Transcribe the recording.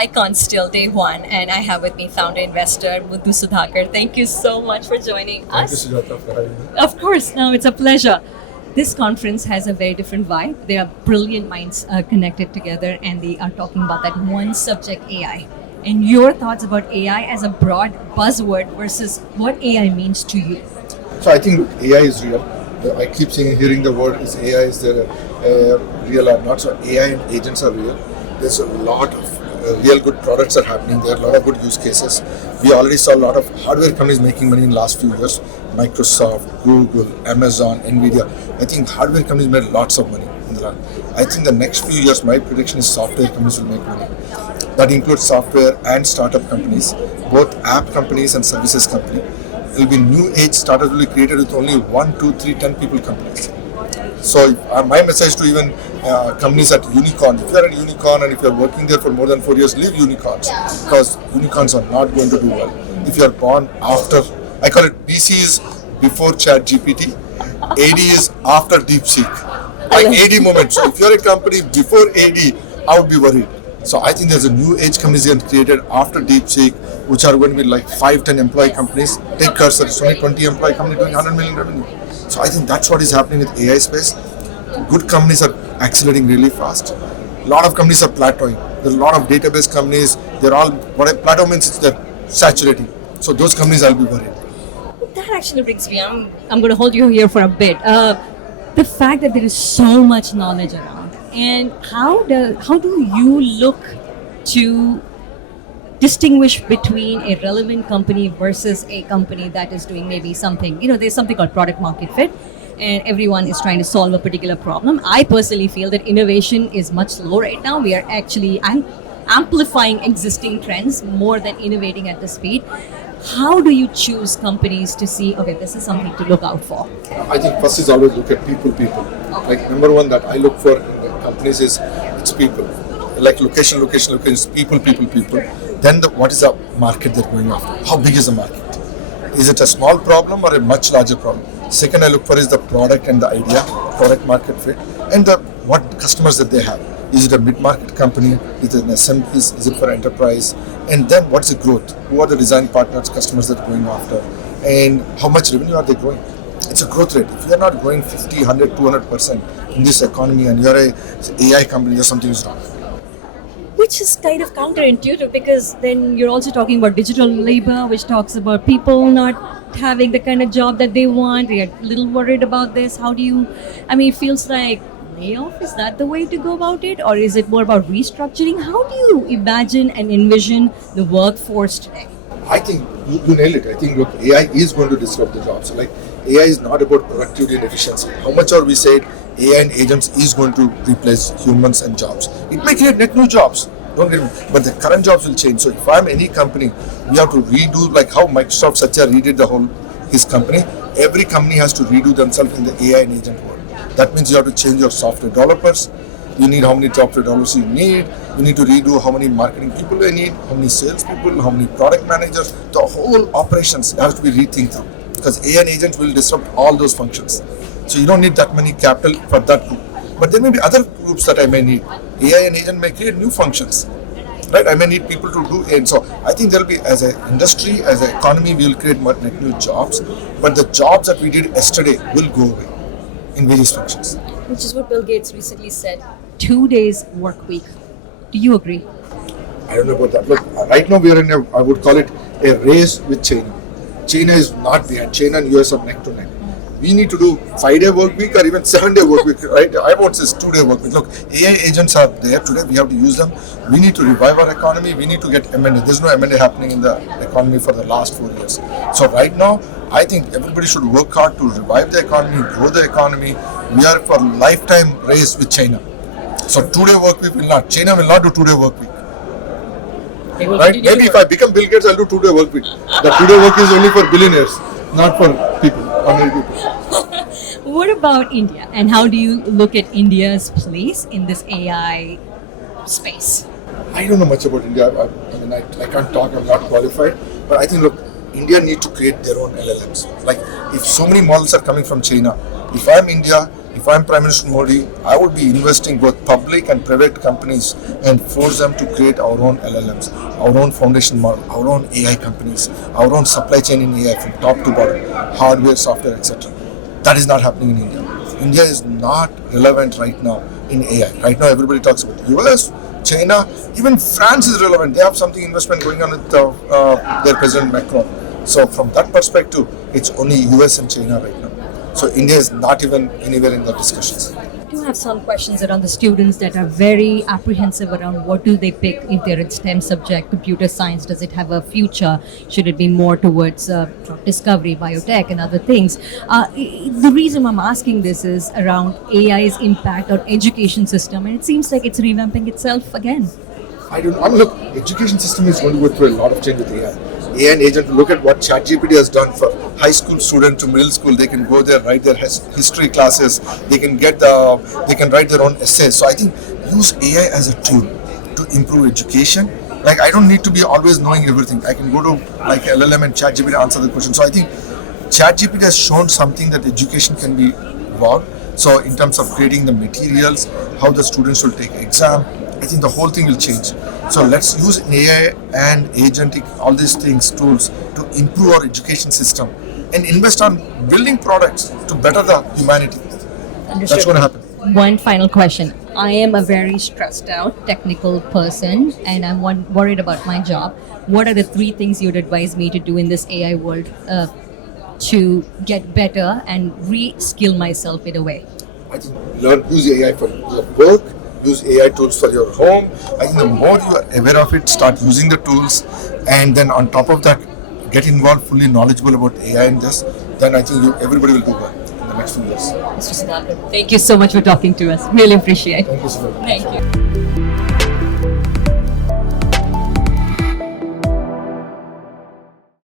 TiEcon still, day one, and I have with me founder investor Muddu Sudhakar. Thank you so much for joining us. Thank you, Sujata, for having me. Of course, no, it's a pleasure. This conference has a very different vibe. There are brilliant minds connected together, and they are talking about that one subject, AI. And your thoughts about AI as a broad buzzword versus what AI means to you. So I think AI is real. I keep hearing the word is AI, is there real or not? So AI and agents are real. There's a lot of real good products are happening. There are a lot of good use cases. We already saw a lot of hardware companies making money in the last few years. Microsoft, Google, Amazon, Nvidia. I think hardware companies made lots of money in the last. I think the next few years, my prediction is software companies will make money. That includes software and startup companies, both app companies and services companies. There will be new age startups will be created with only 1, 2, 3, 10 people companies. So my message to even companies at unicorn, if you are a unicorn and if you are working there for more than 4 years, leave unicorns, because unicorns are not going to do well. If you are born after, I call it BC is before Chat GPT, AD is after DeepSeek. Like AD moment. So if you are a company before AD, I would be worried. So I think there's a new age companies getting created after DeepSeek, which are going to be like 5-10 employee companies. Take Cursor, it's only 20 employee company doing 100 million revenue. So I think that's what is happening with AI space. Good companies are accelerating really fast. A lot of companies are plateauing. There are a lot of database companies. They're all, what plateau means is they're saturating. So those companies, I'll be worried. That actually brings me, I'm going to hold you here for a bit. The fact that there is so much knowledge around, and how do you look to distinguish between a relevant company versus a company that is doing maybe something, there's something called product market fit, and everyone is trying to solve a particular problem. I personally feel that innovation is much slow right now. We are actually amplifying existing trends more than innovating at the speed. How do you choose companies to see, okay, this is something to look out for? I think first is always look at people. Like number one that I look for in the companies is it's people. Like location, people. Then what is the market they're going after? How big is the market? Is it a small problem or a much larger problem? Second, I look for is the product and the idea, product market fit, and what customers that they have. Is it a mid-market company? Is it an SMB? Is it for enterprise? And then what's the growth? Who are the design partners, customers that are going after? And how much revenue are they growing? It's a growth rate. If you're not growing 50, 100, 200% in this economy and you're an AI company, there's something is wrong. Which is kind of counterintuitive, because then you're also talking about digital labor, which talks about people not having the kind of job that they want. They're a little worried about this. It feels like layoff, is that the way to go about it? Or is it more about restructuring? How do you imagine and envision the workforce today? I think you nailed it. I think look, AI is going to disrupt the jobs. So like AI is not about productivity and efficiency. How much are we said AI and agents is going to replace humans and jobs? It may create net new jobs. Don't get me, but the current jobs will change. So if I'm any company, we have to redo like how Microsoft Satya redid his company. Every company has to redo themselves in the AI and agent world. That means you have to change your software developers. You need how many software developers you need. You need to redo how many marketing people you need, how many sales people, how many product managers. The whole operations has to be rethinked because AI and agents will disrupt all those functions. So you don't need that many capital for that group. But there may be other groups that I may need. AI and agent may create new functions. Right? I may need people to do it. And so I think there will be, as an industry, as an economy, we will create net new jobs. But the jobs that we did yesterday will go away in various functions. Which is what Bill Gates recently said, 2 days work week. Do you agree? I don't know about that. Look, right now we are in I would call it a race with China. China is not behind. China and US are neck to neck. We need to do 5-day work week or even 7-day work week, right? I won't say 2-day work week. Look, AI agents are there today. We have to use them. We need to revive our economy. We need to get M&A. There's no M&A happening in the economy for the last 4 years. So right now, I think everybody should work hard to revive the economy, grow the economy. We are for lifetime race with China. So 2-day work week will not. China will not do 2-day work week. Right? Maybe if I become Bill Gates, I'll do 2-day work week. The 2-day work is only for billionaires, not for people, ordinary people. What about India, and how do you look at India's place in this AI space? I don't know much about India. I can't talk. I'm not qualified. But I think, look, India needs to create their own LLMs. Like, if so many models are coming from China, if I'm India, If I'm Prime Minister Modi, I would be investing both public and private companies and force them to create our own LLMs, our own foundation model, our own AI companies, our own supply chain in AI from top to bottom, hardware, software, etc. That is not happening in India. India is not relevant right now in AI. Right now, everybody talks about US, China, even France is relevant. They have something investment going on with their President Macron. So from that perspective, it's only US and China right now. So India is not even anywhere in the discussions. I do have some questions around the students that are very apprehensive around what do they pick if they're in STEM subject, computer science, does it have a future? Should it be more towards drug discovery, biotech and other things? The reason I'm asking this is around AI's impact on education system, and it seems like it's revamping itself again. Look, education system is going to go through a lot of change with AI. AI and agent, look at what ChatGPT has done for high school student to middle school. They can go there, write their history classes. They can they can write their own essays. So I think use AI as a tool to improve education. Like I don't need to be always knowing everything. I can go to like LLM and ChatGPT answer the question. So I think ChatGPT has shown something that education can be evolved. So in terms of creating the materials, how the students will take exam, I think the whole thing will change. So let's use AI and agentic, all these things, tools to improve our education system and invest on building products to better the humanity. Understood. That's going to happen. One final question. I am a very stressed out technical person and I'm worried about my job. What are the 3 things you'd advise me to do in this AI world to get better and re-skill myself in a way? I think use AI for your work, use AI tools for your home. I think the more you are aware of it, start using the tools, and then on top of that, get involved, fully knowledgeable about AI and this, then I think everybody will do well in the next few years. Mr. Sudhakar, thank you so much for talking to us. Really appreciate it. Thank you so much. Thank you.